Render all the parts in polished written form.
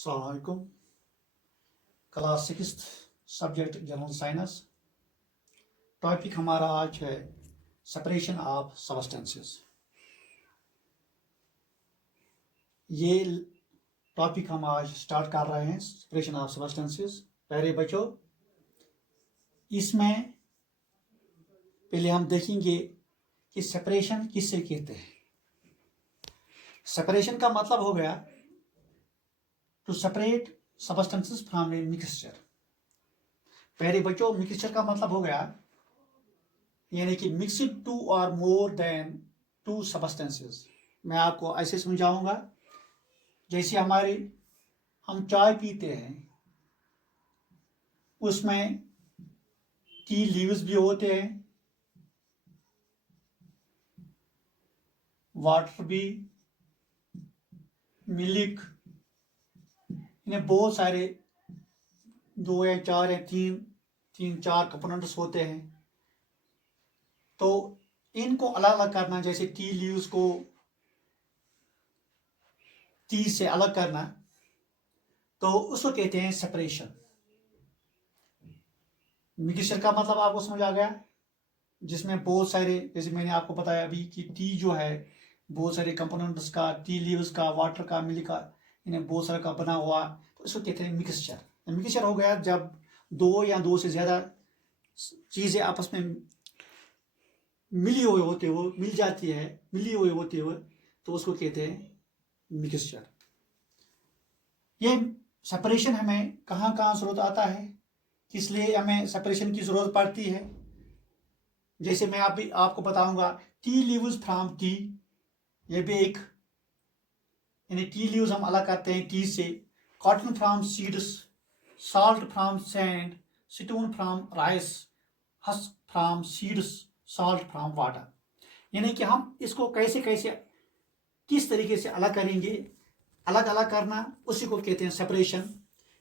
अस्सलामुअलैकुम। Class 6 subject general science. Topic हमारा आज है सेपरेशन ऑफ सब्सटेंसेस। ये टॉपिक हम आज स्टार्ट कर रहे हैं, सेपरेशन ऑफ सब्सटेंसेस। प्यारे बच्चों, इसमें पहले हम देखेंगे कि सेपरेशन किससे कहते हैं। सेपरेशन का मतलब हो गया to separate substances from a mixture. प्यारे बच्चों, मिक्सचर का मतलब हो गया यानी कि मिक्सिंग टू और मोर देन टू सब्सटेंसेस। मैं आपको ऐसे समझाऊंगा, जैसे हम चाय पीते हैं, उसमें टी लीव्स भी होते हैं, वाटर भी, मिल्क, इन्हें बहुत सारे 2 या 4 या 3-4 कंपोनेंट्स होते हैं। तो इनको अलग अलग करना, जैसे टी लीव्स को टी से अलग करना, तो उसको कहते हैं सेपरेशन। मिक्सचर का मतलब आपको समझ आ गया, जिसमें बहुत सारे, जैसे मैंने आपको बताया अभी कि टी जो है बहुत सारे कंपोनेंट्स का, टी लीव्स का, वाटर का, मिल्क का, इन्हें बहुत सारे का बना हुआ, तो इसको कहते हैं मिक्सचर। मिक्सचर हो गया जब 2 या 2 से ज़्यादा चीज़ें आपस में मिली हुई होती है, वो मिली हुई होती है, तो उसको कहते हैं मिक्सचर। ये सेपरेशन हमें कहाँ कहाँ जरूरत आता है, किस लिए हमें सेपरेशन की जरूरत पड़ती है। जैसे मैं आपको बताऊंगा, टी लीव्स फ्रॉम टी, ये भी एक, यानी टी लीव्स हम अलग करते हैं टी से। Cotton from seeds, salt from sand, stone from rice, husk from seeds, salt from water. यानी कि हम इसको कैसे कैसे किस तरीके से अलग करेंगे, अलग अलग करना, उसी को कहते हैं सेपरेशन।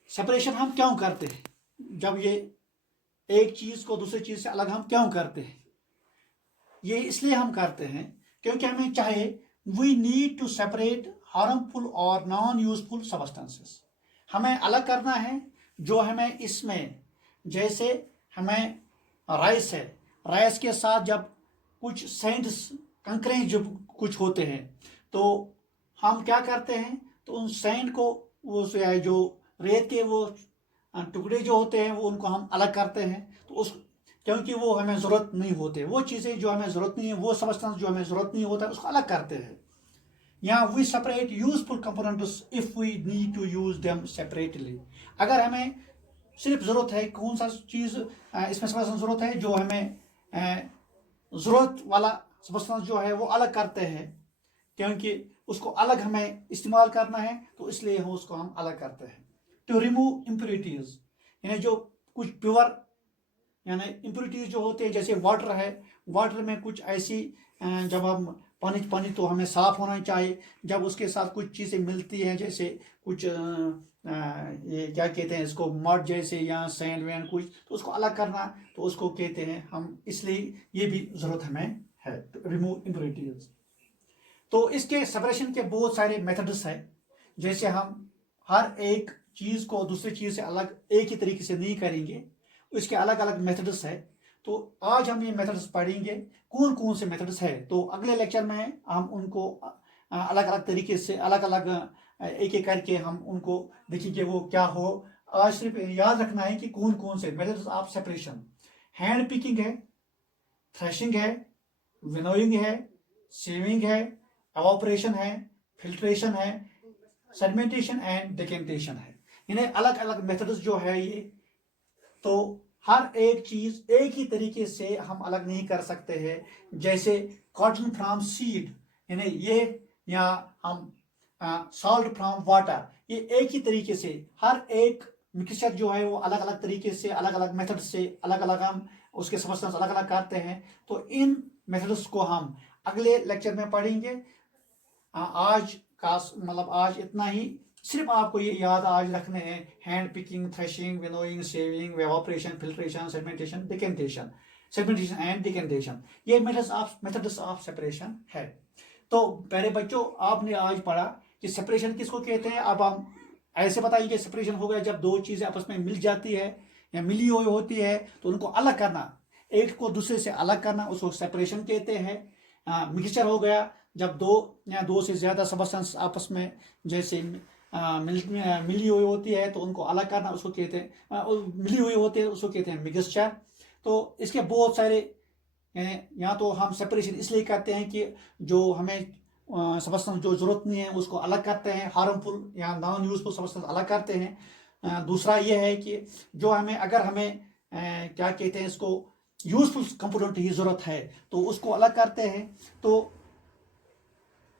सेपरेशन हम क्यों करते हैं, जब ये एक चीज को दूसरी चीज से अलग हम क्यों करते हैं, ये इसलिए हम करते हैं क्योंकि हमें चाहे we need to separate harmful और नॉन यूजफुल सब्सटेंसेस। हमें अलग करना है जो हमें इसमें, जैसे हमें राइस है, राइस के साथ जब कुछ सैंड्स, कंकरें जब कुछ होते हैं, तो हम क्या करते हैं, तो उन सैंड को, वो जो रेत के वो टुकड़े जो होते हैं, वो उनको हम अलग करते हैं। तो उस, क्योंकि वो हमें ज़रूरत नहीं होते, वो चीज़ें जो हमें ज़रूरत नहीं है, वो सब्सटेंस जो हमें ज़रूरत नहीं होता है, उसको अलग करते हैं। यहाँ we separate useful components if we need to use them separately. अगर हमें सिर्फ ज़रूरत है, कौन सा चीज़ इसमें सब्सटेंस ज़रूरत है, जो हमें ज़रूरत वाला सब्सटेंस जो है वो अलग करते हैं, क्योंकि उसको अलग हमें इस्तेमाल करना है, तो इसलिए हम उसको अलग करते हैं। टू रिमूव इम्प्योरिटीज, यानी जो कुछ प्योर, यानी इम्प्योरिटीज जो होते हैं, जैसे वाटर है, वाटर में कुछ ऐसी, जब हम पानी तो हमें साफ होना चाहिए, जब उसके साथ कुछ चीज़ें मिलती हैं, जैसे कुछ ये क्या कहते हैं इसको, मड जैसे या सैंड वैंड कुछ, तो उसको अलग करना, तो उसको कहते हैं हम, इसलिए ये भी ज़रूरत हमें है, रिमूव इम्प्योरिटीज। तो इसके सेपरेशन के बहुत सारे मेथड्स हैं। जैसे हम हर एक चीज़ को दूसरी चीज़ से अलग एक ही तरीके से नहीं करेंगे, इसके अलग अलग मेथड्स है। तो आज हम ये मेथड्स पढ़ेंगे, कौन कौन से मेथड्स है। तो अगले लेक्चर में हम उनको अलग अलग तरीके से, अलग अलग एक एक करके हम उनको देखेंगे वो क्या हो। आज सिर्फ याद रखना है कि कौन कौन से methods of separation. Hand picking है, थ्रेशिंग है, विनोइंग है, सेविंग है, एवापोरेशन है, फिल्ट्रेशन है, सेडिमेंटेशन एंड डिकेंटेशन है। इन्हें अलग अलग मेथड्स जो है ये। तो हर एक चीज एक ही तरीके से हम अलग नहीं कर सकते हैं। जैसे कॉटन फ्रॉम सीड, यानी ये, या हम सॉल्ट फ्रॉम वाटर, ये एक ही तरीके से, हर एक मिक्सचर जो है वो अलग अलग तरीके से, अलग अलग मेथड से, अलग अलग हम उसके सब्सटेंस अलग अलग करते हैं। तो इन मेथड्स को हम अगले लेक्चर में पढ़ेंगे। आज का मतलब आज इतना ही। सिर्फ आपको ये याद आज रखने हैं, hand picking, threshing, winnowing, saving, evaporation, filtration, sedimentation, and decantation, ये मेथड्स ऑफ सेपरेशन है। तो प्यारे बच्चों, आपने आज पढ़ा कि सेपरेशन किसको कहते हैं। अब हम ऐसे बताइए कि सेपरेशन हो गया जब दो चीज़ें आपस में मिल जाती है या मिली हुई होती है तो उनको अलग करना, एक को दूसरे से अलग करना, उसको सेपरेशन कहते हैं। मिक्सचर हो गया जब दो या दो से ज़्यादा सब्सटेंस आपस में जैसे मिली हुई होती है तो उनको अलग करना, उसको कहते हैं मिली हुई होती है उसको कहते हैं मिक्सचर। तो इसके बहुत सारे या तो हम सेपरेशन इसलिए करते हैं कि जो हमें सब्सटेंस जो जरूरत नहीं है उसको अलग करते हैं, हार्मफुल या नॉन यूजफुल सब्सटेंस अलग करते हैं। दूसरा ये है कि जो हमें अगर हमें क्या कहते हैं इसको यूजफुल कंपोनेंट की जरूरत है तो उसको अलग करते हैं। तो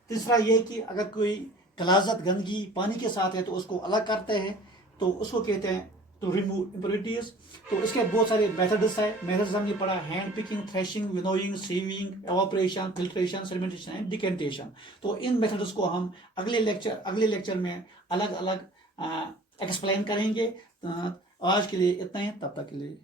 तीसरा ये कि अगर कोई गलाजत गंदगी पानी के साथ है तो उसको अलग करते हैं, तो उसको कहते हैं टू रिमूव इम्प्योरिटीज। तो इसके बहुत सारे मेथड्स है। मेथड्स हमने पढ़ा hand picking, threshing, winnowing, sieving, evaporation, filtration, sedimentation and decantation. तो इन मेथड्स को हम अगले लेक्चर में अलग अलग एक्सप्लेन करेंगे। आज के लिए इतना ही, तब तक के लिए